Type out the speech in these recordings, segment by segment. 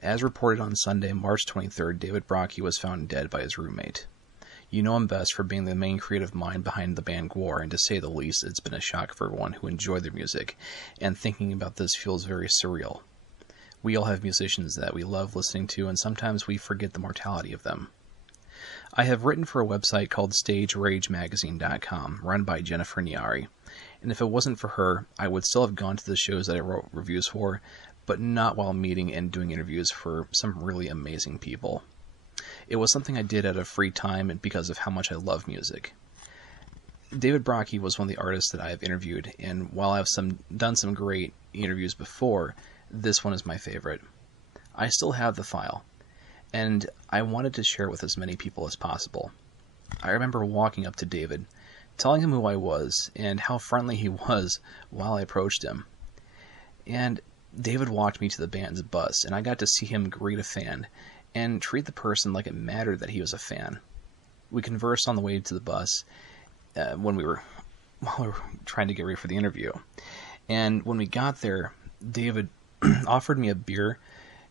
As reported on Sunday, March 23rd, David Brockie was found dead by his roommate. You know him best for being the main creative mind behind the band Gwar, and to say the least, it's been a shock for everyone who enjoyed their music, and thinking about this feels very surreal. We all have musicians that we love listening to, and sometimes we forget the mortality of them. I have written for a website called StageRageMagazine.com, run by Jennifer Niari, and if it wasn't for her, I would still have gone to the shows that I wrote reviews for, but not while meeting and doing interviews for some really amazing people. It was something I did out of free time and because of how much I love music. David Brockie was one of the artists that I have interviewed, and while I've done some great interviews before, this one is my favorite. I still have the file, and I wanted to share it with as many people as possible. I remember walking up to David, telling him who I was, and how friendly he was while I approached him. And David walked me to the band's bus, and I got to see him greet a fan, and treat the person like it mattered that he was a fan. We conversed on the way to the bus while we were trying to get ready for the interview. And when we got there, David offered me a beer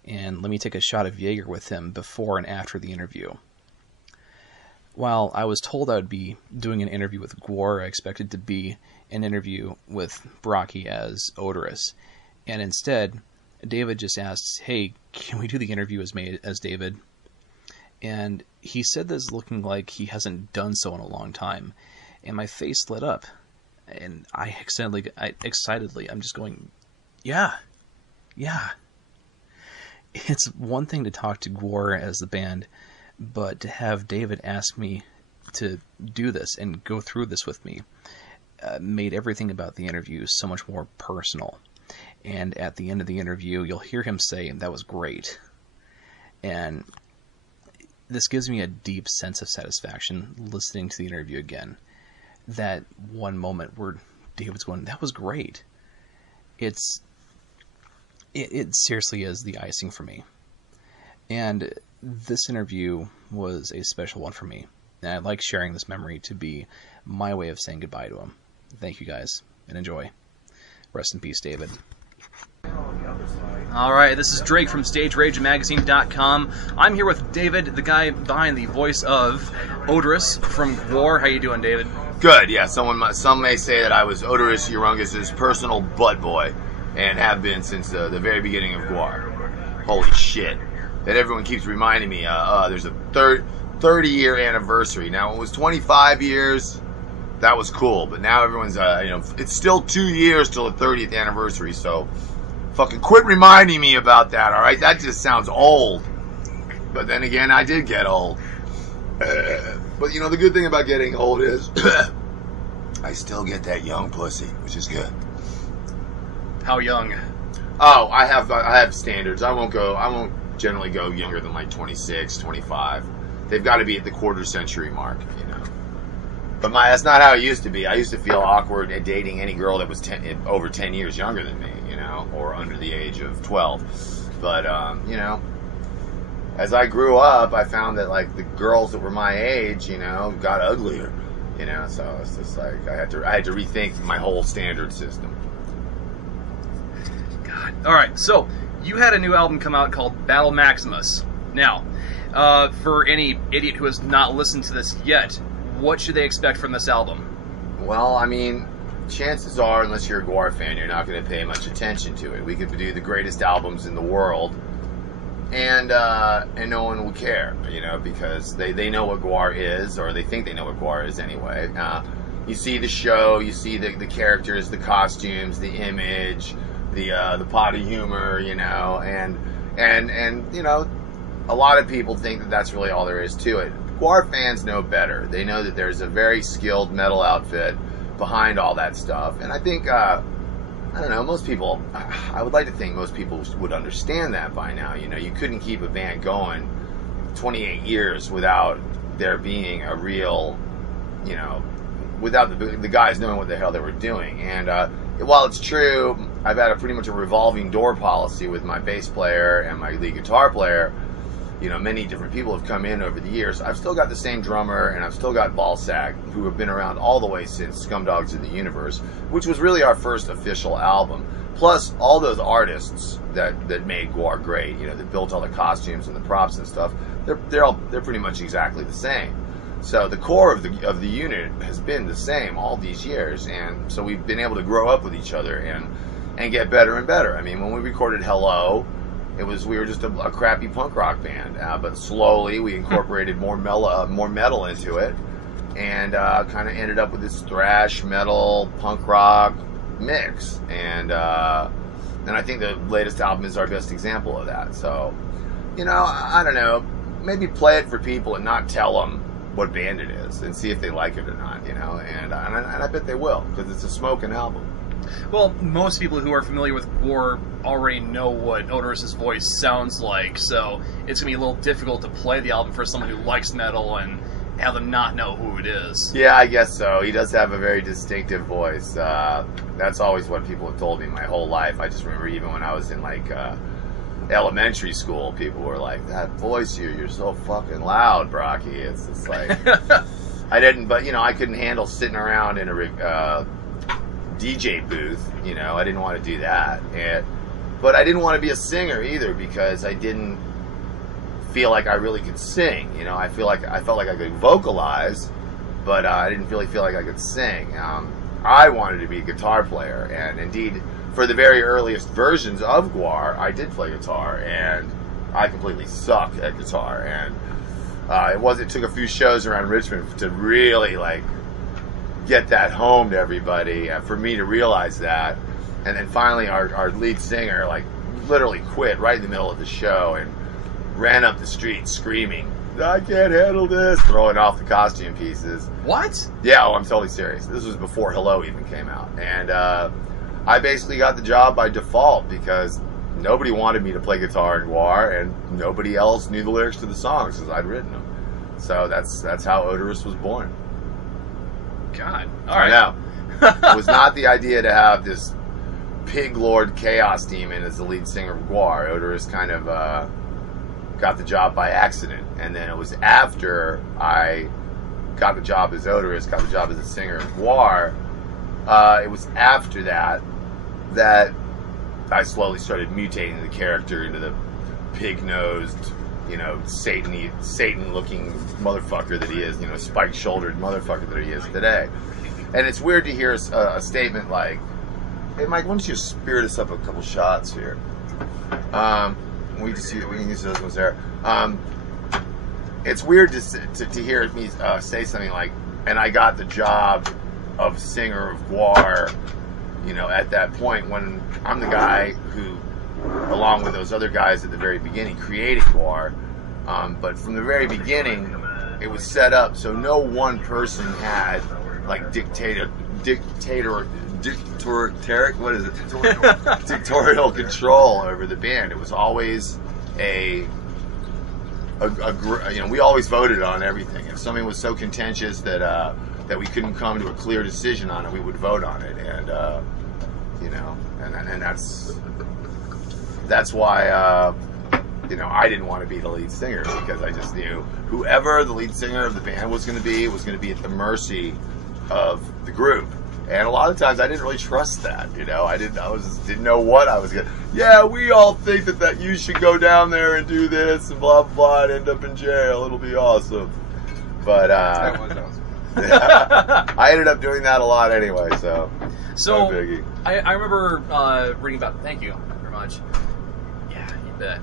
and let me take a shot of Jaeger with him before and after the interview. While I was told I would be doing an interview with Gwar, I expected to be an interview with Brockie as Odorous. And instead, David just asked, "Hey, can we do the interview as David?" And he said this looking like he hasn't done so in a long time. And my face lit up. And excitedly, I'm just going, yeah. It's one thing to talk to Gwar as the band, but to have David ask me to do this and go through this with me made everything about the interview so much more personal. And at the end of the interview, you'll hear him say, "That was great." And this gives me a deep sense of satisfaction listening to the interview again. That one moment where David's going, "That was great." It seriously is the icing for me. And this interview was a special one for me. And I'd like sharing this memory to be my way of saying goodbye to him. Thank you guys, and enjoy. Rest in peace, David. Alright, this is Drake from StageRageMagazine.com. I'm here with David, the guy behind the voice of Odorous from Gwar. How you doing, David? Good, yeah. Some may say that I was Odorous Urungus's personal butt boy, and have been since the very beginning of Gwar. Holy shit. That everyone keeps reminding me, there's a 30-year anniversary. Now, it was 25 years. That was cool, but now everyone's, it's still 2 years till the 30th anniversary, so fucking quit reminding me about that, alright? That just sounds old. But then again, I did get old. But, the good thing about getting old is I still get that young pussy, which is good. How young? Oh, I have standards. I won't generally go younger than like 26, 25. They've got to be at the quarter century mark, But that's not how it used to be. I used to feel awkward at dating any girl that was over 10 years younger than me, or under the age of 12. But, as I grew up, I found that, like, the girls that were my age, got uglier, so it's just like, I had to rethink my whole standard system. God. Alright, so, you had a new album come out called Battle Maximus. Now, for any idiot who has not listened to this yet, what should they expect from this album? Well, I mean, chances are, unless you're a Gwar fan, you're not going to pay much attention to it. We could do the greatest albums in the world, and no one will care, because they know what Gwar is, or they think they know what Gwar is anyway. You see the show, you see the characters, the costumes, the image, the potty humor, and a lot of people think that that's really all there is to it. Gwar fans know better. They know that there's a very skilled metal outfit behind all that stuff. And I think, I don't know, most people, I would like to think most people would understand that by now. You couldn't keep a band going 28 years without there being a real, without the guys knowing what the hell they were doing. And while it's true, I've had pretty much a revolving door policy with my bass player and my lead guitar player. Many different people have come in over the years. I've still got the same drummer, and I've still got Ballsack, who have been around all the way since Scumdogs of the Universe, which was really our first official album. Plus, all those artists that made Gwar great, that built all the costumes and the props and stuff, they're pretty much exactly the same. So the core of the unit has been the same all these years, and so we've been able to grow up with each other and get better and better. I mean, when we recorded Hello, we were just a crappy punk rock band, but slowly we incorporated more metal into it, and kind of ended up with this thrash metal punk rock mix. And I think the latest album is our best example of that. So, I don't know, maybe play it for people and not tell them what band it is, and see if they like it or not. And I bet they will, because it's a smoking album. Well, most people who are familiar with Gwar already know what Odorous' voice sounds like, so it's going to be a little difficult to play the album for someone who likes metal and have them not know who it is. Yeah, I guess so. He does have a very distinctive voice. That's always what people have told me my whole life. I just remember even when I was in, elementary school, people were like, that voice you're so fucking loud, Brockie. It's just like... I didn't, but, I couldn't handle sitting around in a... DJ booth, I didn't want to do that, but I didn't want to be a singer either, because I didn't feel like I really could sing. I felt like I could vocalize, but I didn't really feel like I could sing. I wanted to be a guitar player, and indeed, for the very earliest versions of Gwar, I did play guitar, and I completely suck at guitar, and it took a few shows around Richmond to really get that home to everybody, for me to realize that. And then finally our lead singer literally quit right in the middle of the show and ran up the street screaming, I can't handle this, throwing off the costume pieces. What? Yeah, I'm totally serious. This was before Hello even came out. And I basically got the job by default, because nobody wanted me to play guitar in Gwar, and nobody else knew the lyrics to the songs because I'd written them. So that's how Odorous was born. God. All right. I know. It was not the idea to have this pig lord chaos demon as the lead singer of Gwar. Odorous kind of got the job by accident. And then it was after I got the job as Odorous, got the job as a singer of Gwar, it was after that I slowly started mutating the character into the pig-nosed, Satan-looking motherfucker that he is, spike-shouldered motherfucker that he is today. And it's weird to hear a statement like, hey, Mike, why don't you spirit us up a couple shots here? We can use those ones there. It's weird to hear me say something like, and I got the job of singer of Gwar, at that point, when I'm the guy who, along with those other guys at the very beginning, created Gwar. But from the very beginning, it was set up so no one person had dictatorial control over the band. It was always we always voted on everything. If something was so contentious that we couldn't come to a clear decision on it, we would vote on it, and that's why I didn't want to be the lead singer, because I just knew whoever the lead singer of the band was going to be at the mercy of the group. And a lot of times I didn't really trust that, I didn't know what I was going to... Yeah, we all think that you should go down there and do this and blah, blah, blah, and end up in jail. It'll be awesome. But, That was awesome. I ended up doing that a lot anyway, so no biggie. I remember reading about... Thank you very much. Yeah, you bet.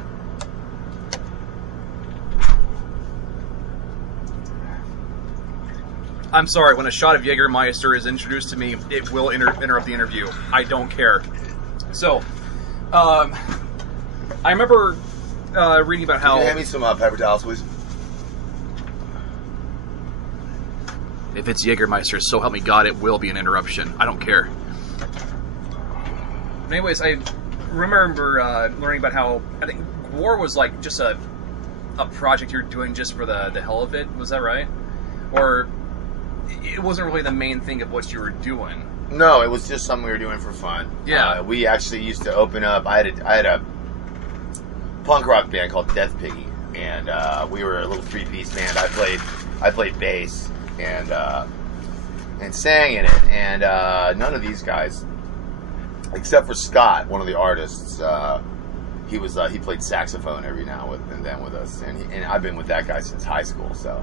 I'm sorry, when a shot of Jägermeister is introduced to me, it will interrupt the interview. I don't care. So, I remember reading about how... Can you hand me some paper towels, please? If it's Jägermeister, so help me God, it will be an interruption. I don't care. But anyways, I remember learning about how... I think Gwar was just a project you were doing just for the hell of it. Was that right? Or... it wasn't really the main thing of what you were doing. No, it was just something we were doing for fun. Yeah. We actually used to open up... I had a punk rock band called Death Piggy, and we were a little three-piece band. I played bass and sang in it, and none of these guys except for Scott, one of the artists. He played saxophone every now and then with us, and I've been with that guy since high school. So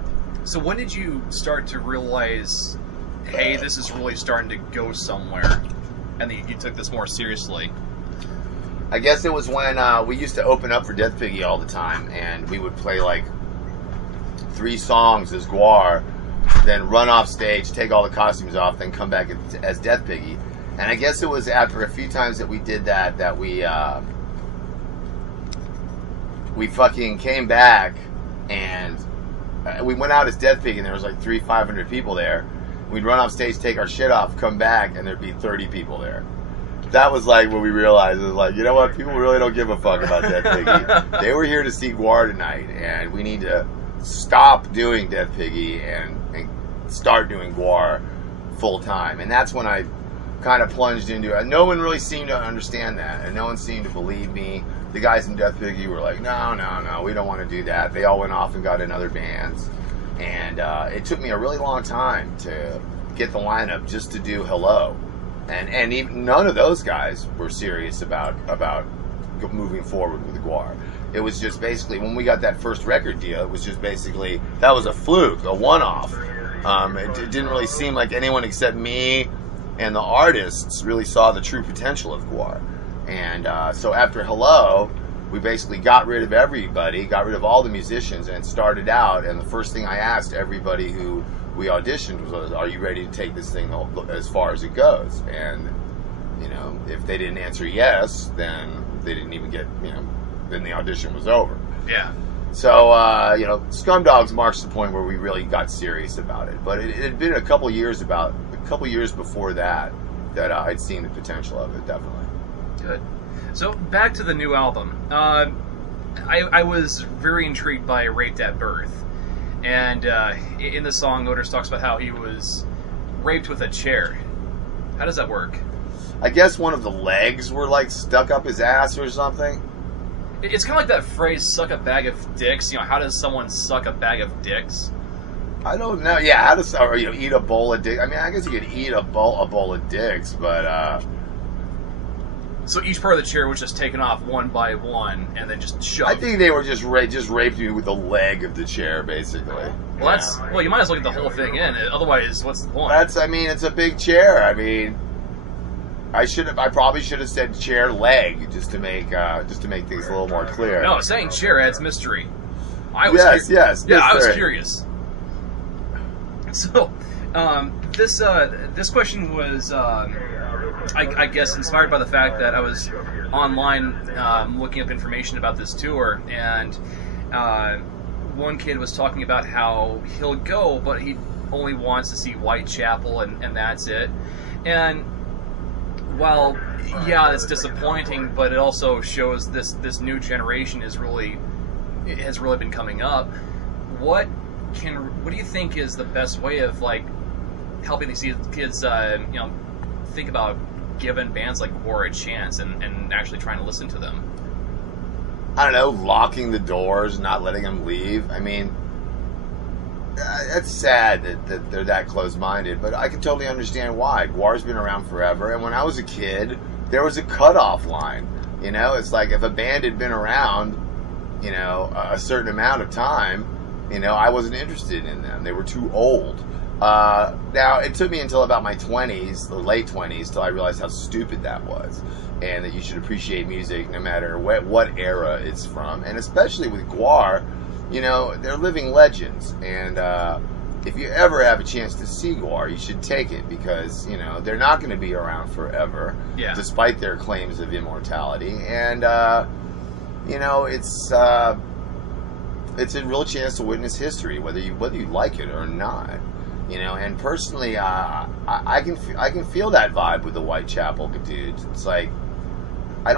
when did you start to realize, hey, this is really starting to go somewhere, and you took this more seriously? I guess it was when we used to open up for Death Piggy all the time, and we would play like 3 songs as Guar, then run off stage, take all the costumes off, then come back as Death Piggy. And I guess it was after a few times that we did that we fucking came back, and we went out as Death Piggy, and there was like 500 people there. We'd run off stage, take our shit off, come back, and there'd be 30 people there. That was like when we realized, it was like, you know what, people really don't give a fuck about Death Piggy. They were here to see Guar tonight, and we need to stop doing Death Piggy and start doing Guar full time. And that's when I kind of plunged into it. No one really seemed to understand that, and no one seemed to believe me. The guys in Death Piggy were like, no, we don't want to do that. They all went off and got in other bands. And it took me a really long time to get the lineup just to do Hello. And even none of those guys were serious about moving forward with Guar. It was just basically, when we got that first record deal, it was just basically, that was a fluke, a one-off. It didn't really seem like anyone except me and the artists really saw the true potential of Guar. And so after Hello, we basically got rid of everybody, got rid of all the musicians, and started out. And the first thing I asked everybody who we auditioned was, are you ready to take this thing as far as it goes? And, you know, if they didn't answer yes, then they didn't even get, you know, then the audition was over. Yeah. So, you know, Scum Dogs marks the point where we really got serious about it. But it had been a couple years before that I'd seen the potential of it, definitely. Good. So, back to the new album. I was very intrigued by Raped at Birth. And in the song, Otis talks about how he was raped with a chair. How does that work? I guess one of the legs were like stuck up his ass or something. It's kind of like that phrase, suck a bag of dicks. You know, how does someone suck a bag of dicks? I don't know. Yeah, how does, or, you know, eat a bowl of dicks? I mean, I guess you could eat a bowl of dicks, but... So each part of the chair was just taken off one by one and then just shoved. I think they were just raped you with the leg of the chair, basically. Well, well, you might as well get the whole thing in. Otherwise, what's the point? I mean, it's a big chair. I mean, I probably should have said chair leg just to make things a little more clear. No, saying chair adds mystery. Yes. Yeah, mystery. I was curious. So, this question was, I guess, inspired by the fact that I was online looking up information about this tour, and one kid was talking about how he'll go, but he only wants to see Whitechapel, and that's it. And while, yeah, it's disappointing, but it also shows this new generation has really been coming up. What do you think is the best way of, like, helping these kids, you know, think about giving bands like Guar a chance and actually trying to listen to them? I don't know, locking the doors, not letting them leave. I mean, it's sad that they're that close-minded, but I can totally understand why. Guar's been around forever, and when I was a kid, there was a cutoff line. You know, it's like if a band had been around, you know, a certain amount of time, you know, I wasn't interested in them. They were too old. Now, it took me until about my 20s, the late 20s, till I realized how stupid that was. And that you should appreciate music no matter what era it's from. And especially with Guar, you know, they're living legends. And if you ever have a chance to see Guar, you should take it. Because, you know, they're not going to be around forever. Yeah. Despite their claims of immortality. And, you know, it's a real chance to witness history, whether you like it or not. You know, and personally, I can feel that vibe with the Whitechapel dudes. It's like, I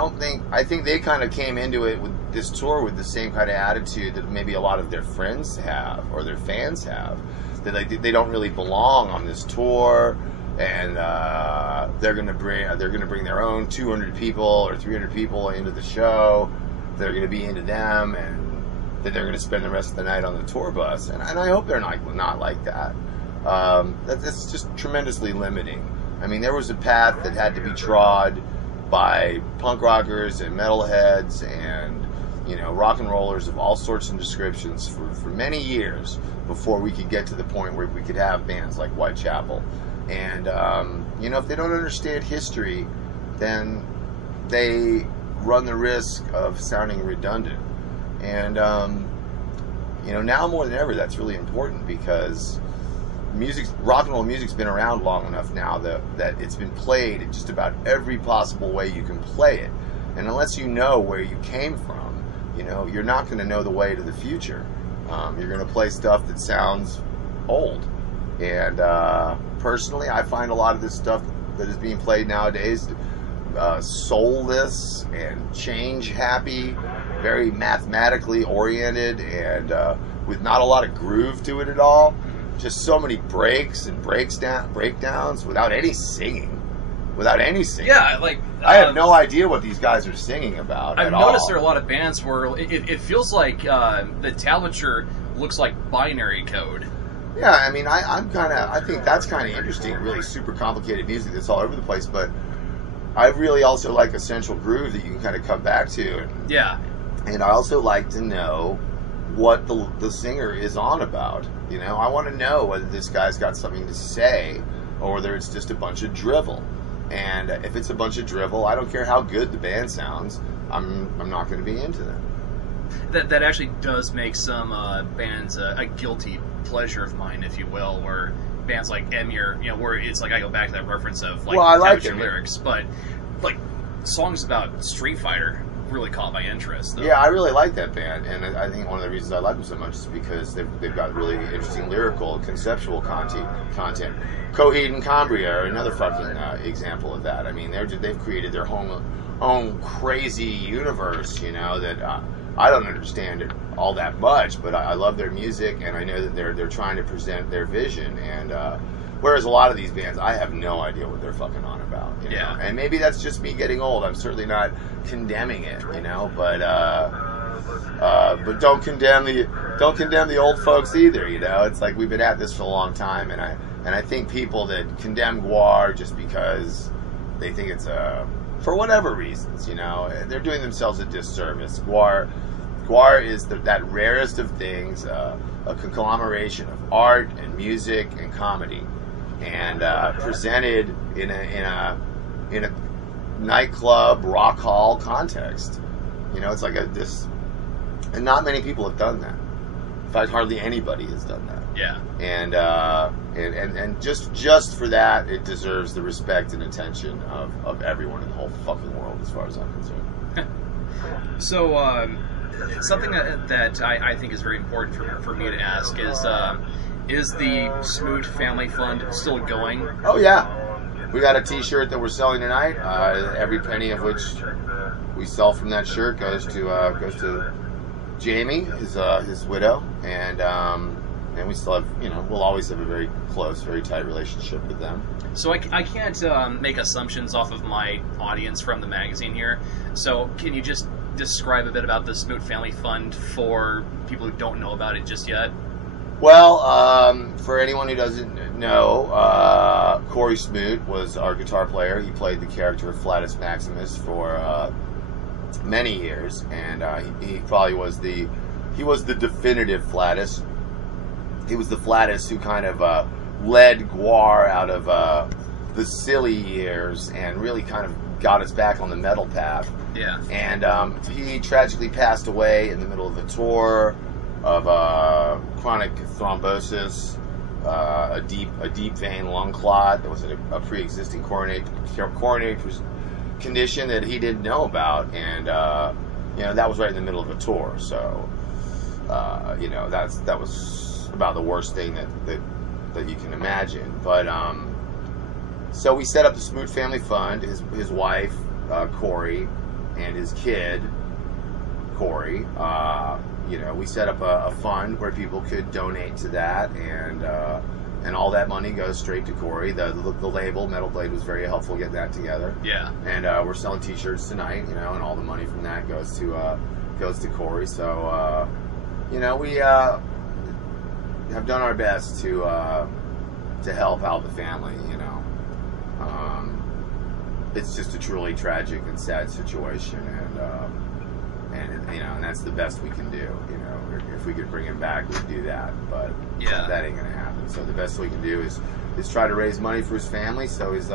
think they kind of came into it with this tour with the same kind of attitude that maybe a lot of their friends have or their fans have. That like they don't really belong on this tour, and they're gonna bring their own 200 people or 300 people into the show. They're gonna be into them, and that they're gonna spend the rest of the night on the tour bus. And I hope they're not like that. That's just tremendously limiting. I mean, there was a path that had to be trod by punk rockers and metalheads and, you know, rock and rollers of all sorts and descriptions for many years before we could get to the point where we could have bands like Whitechapel. And, you know, if they don't understand history, then they run the risk of sounding redundant. And, you know, now more than ever, that's really important because rock and roll music's been around long enough now that it's been played in just about every possible way you can play it. And unless you know where you came from, you know, you're not going to know the way to the future. You're going to play stuff that sounds old. And personally, I find a lot of this stuff that is being played nowadays soulless and change happy, very mathematically oriented, and with not a lot of groove to it at all. Just so many breaks and breakdowns without any singing. Yeah, like I have no idea what these guys are singing about. I've noticed there are a lot of bands where it feels like the tablature looks like binary code. Yeah, I mean, I think that's kind of interesting. Really super complicated music that's all over the place, but I really also like a central groove that you can kind of come back to. Yeah. And I also like to know what the singer is on about. You know, I want to know whether this guy's got something to say or whether it's just a bunch of drivel. And if it's a bunch of drivel, I don't care how good the band sounds, I'm not going to be into them. That actually does make some bands a guilty pleasure of mine, if you will, where bands like Emir, you know, where it's like I go back to that reference of like tablature lyrics, but like songs about Street Fighter really caught my interest, though. Yeah, I really like that band, and I think one of the reasons I like them so much is because they've got really interesting lyrical, conceptual content. Coheed and Cambria are another fucking example of that. I mean, they've created their own crazy universe, you know, that I don't understand it all that much, but I love their music, and I know that they're trying to present their vision, and whereas a lot of these bands, I have no idea what they're fucking on about. You know? And maybe that's just me getting old. I'm certainly not condemning it, you know, but don't condemn the old folks either. You know, it's like we've been at this for a long time, and I think people that condemn Gwar just because they think it's for whatever reasons, you know, they're doing themselves a disservice. Gwar is that rarest of things, a conglomeration of art and music and comedy, and presented in a nightclub rock hall context. You know, it's like this, and not many people have done that. In fact, hardly anybody has done that. Yeah. And just for that, it deserves the respect and attention of everyone in the whole fucking world, as far as I'm concerned. So, something that I think is very important for me to ask is the Smoot Family Fund still going? Oh yeah, we got a T-shirt that we're selling tonight. Every penny of which we sell from that shirt goes to Jamie, his widow, and we still have, you know, we'll always have a very close, very tight relationship with them. So I can't make assumptions off of my audience from the magazine here. So can you just describe a bit about the Smoot Family Fund for people who don't know about it just yet? Well, for anyone who doesn't know, Corey Smoot was our guitar player. He played the character of Flatus Maximus for many years, and he probably was the definitive Flatus. He was the Flatus who kind of led Gwar out of the silly years and really kind of got us back on the metal path. Yeah. And he tragically passed away in the middle of a tour of chronic thrombosis, a deep vein lung clot that was a pre-existing coronary condition that he didn't know about, and you know, that was right in the middle of a tour. So you know, that was about the worst thing that you can imagine. But so we set up the Smoot Family Fund. His wife Corey and his kid Corey. You know, we set up a fund where people could donate to that, and all that money goes straight to Corey. The label Metal Blade was very helpful getting that together. Yeah. And we're selling T-shirts tonight, you know, and all the money from that goes to Corey. So you know, we have done our best to help out the family, you know. it's just a truly tragic and sad situation, and that's the best we can do. You know, if we could bring him back, we'd do that, but that ain't gonna happen. So the best we can do is try to raise money for his family, so his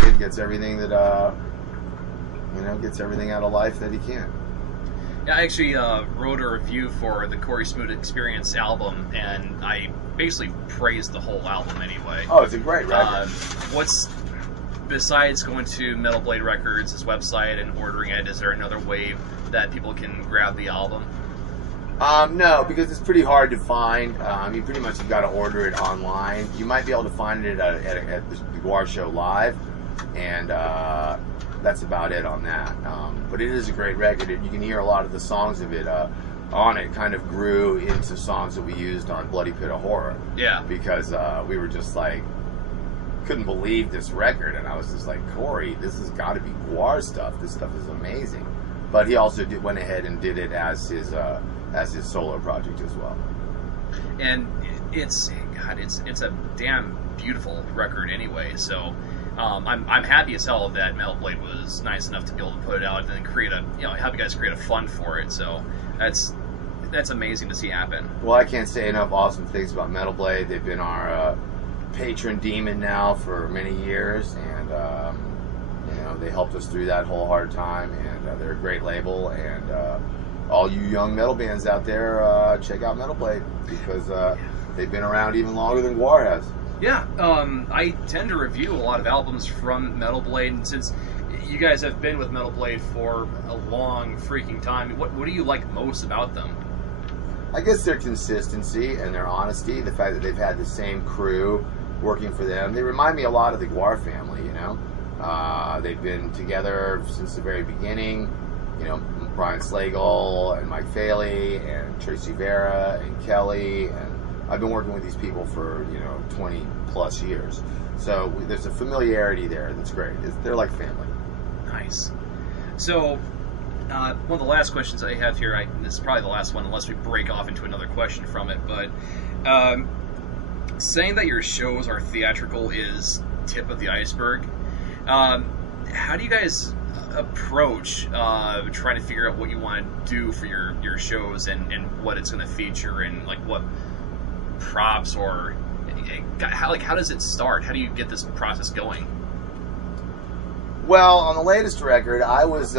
kid gets everything that gets everything out of life that he can. Yeah, I actually wrote a review for the Corey Smoot Experience album, and I basically praised the whole album anyway. Oh, it's a great record. Besides going to Metal Blade Records' his website and ordering it, is there another way that people can grab the album? No, because it's pretty hard to find. You pretty much have got to order it online. You might be able to find it at the Guar Show Live, and that's about it on that. But it is a great record. You can hear a lot of the songs of it on it kind of grew into songs that we used on Bloody Pit of Horror. Yeah. Because we were just like, couldn't believe this record, and I was just like, Corey, this has got to be Guar stuff. This stuff is amazing. But he also went ahead and did it as his solo project as well. And it's a damn beautiful record anyway. So I'm happy as hell that Metal Blade was nice enough to be able to put it out and then have you guys create a fund for it. So that's amazing to see happen. Well, I can't say enough awesome things about Metal Blade. They've been our patron demon now for many years, and they helped us through that whole hard time, and they're a great label, and all you young metal bands out there, check out Metal Blade, because they've been around even longer than Guar has. Yeah, I tend to review a lot of albums from Metal Blade, and since you guys have been with Metal Blade for a long freaking time, what do you like most about them? I guess their consistency and their honesty, the fact that they've had the same crew working for them. They remind me a lot of the Guar family, you know. They've been together since the very beginning. You know, Brian Slagle and Mike Faley and Tracy Vera and Kelly, and I've been working with these people for 20 plus years. So there's a familiarity there that's great. They're like family. Nice. So one of the last questions I have here, this is probably the last one unless we break off into another question from it, but saying that your shows are theatrical is tip of the iceberg. How do you guys approach trying to figure out what you want to do for your shows and what it's going to feature and like what props or how does it start? How do you get this process going? Well, on the latest record, I was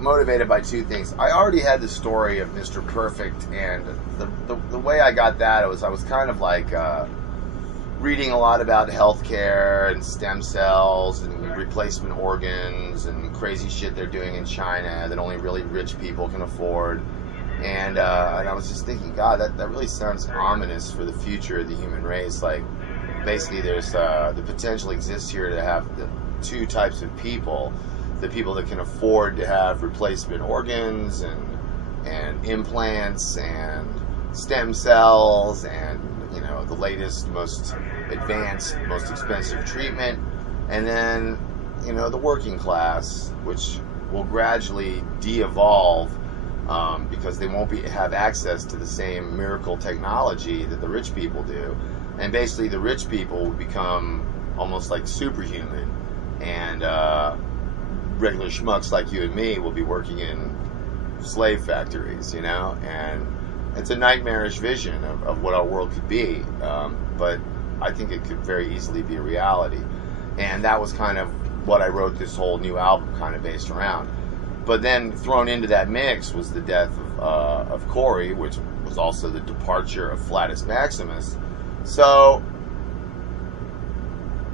motivated by two things. I already had the story of Mr. Perfect, and the way I got that I was kind of like reading a lot about healthcare and stem cells and replacement organs and crazy shit they're doing in China that only really rich people can afford. And I was just thinking, God, that really sounds ominous for the future of the human race. Like, basically, there's the potential exists here to have the two types of people: the people that can afford to have replacement organs and implants and stem cells and the latest, most advanced, most expensive treatment, and then the working class, which will gradually de-evolve. Because they won't have access to the same miracle technology that the rich people do. And basically the rich people will become almost like superhuman. And regular schmucks like you and me will be working in slave factories, And it's a nightmarish vision of what our world could be. But I think it could very easily be a reality. And that was kind of what I wrote this whole new album kind of based around. But then thrown into that mix was the death of Corey, which was also the departure of Flatus Maximus. So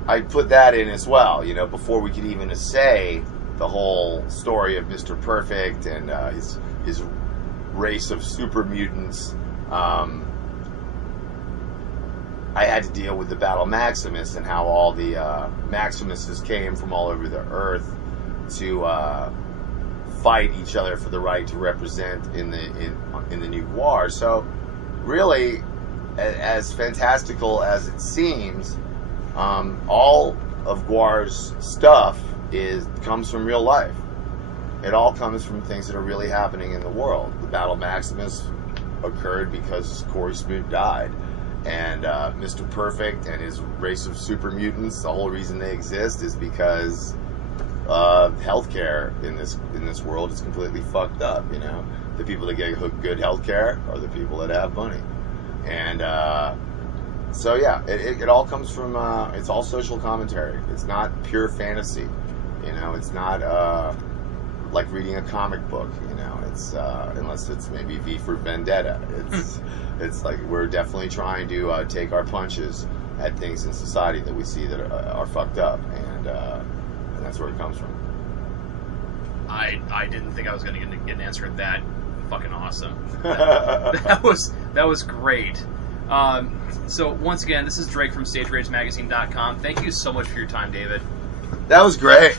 I put that in as well, before we could even say the whole story of Mr. Perfect and his race of super mutants. I had to deal with the Battle Maximus and how all the Maximuses came from all over the earth to fight each other for the right to represent in the new Guar. So really, as fantastical as it seems, all of Guar's stuff comes from real life. It all comes from things that are really happening in the world. The Battle Maximus occurred because Corey Smoot died, And Mr. Perfect and his race of super mutants, the whole reason they exist is because healthcare in this world is completely fucked up. You know, the people that get good healthcare are the people that have money, and so yeah, it all comes from it's all social commentary. It's not pure fantasy. You know, it's not like reading a comic book. You know, it's unless it's maybe V for Vendetta. It's like we're definitely trying to take our punches at things in society that we see that are fucked up, and that's where it comes from. I didn't think I was going to get an answer that fucking awesome. That was great. So once again, this is Drake from StageRageMagazine.com. Thank you so much for your time, David. That was great.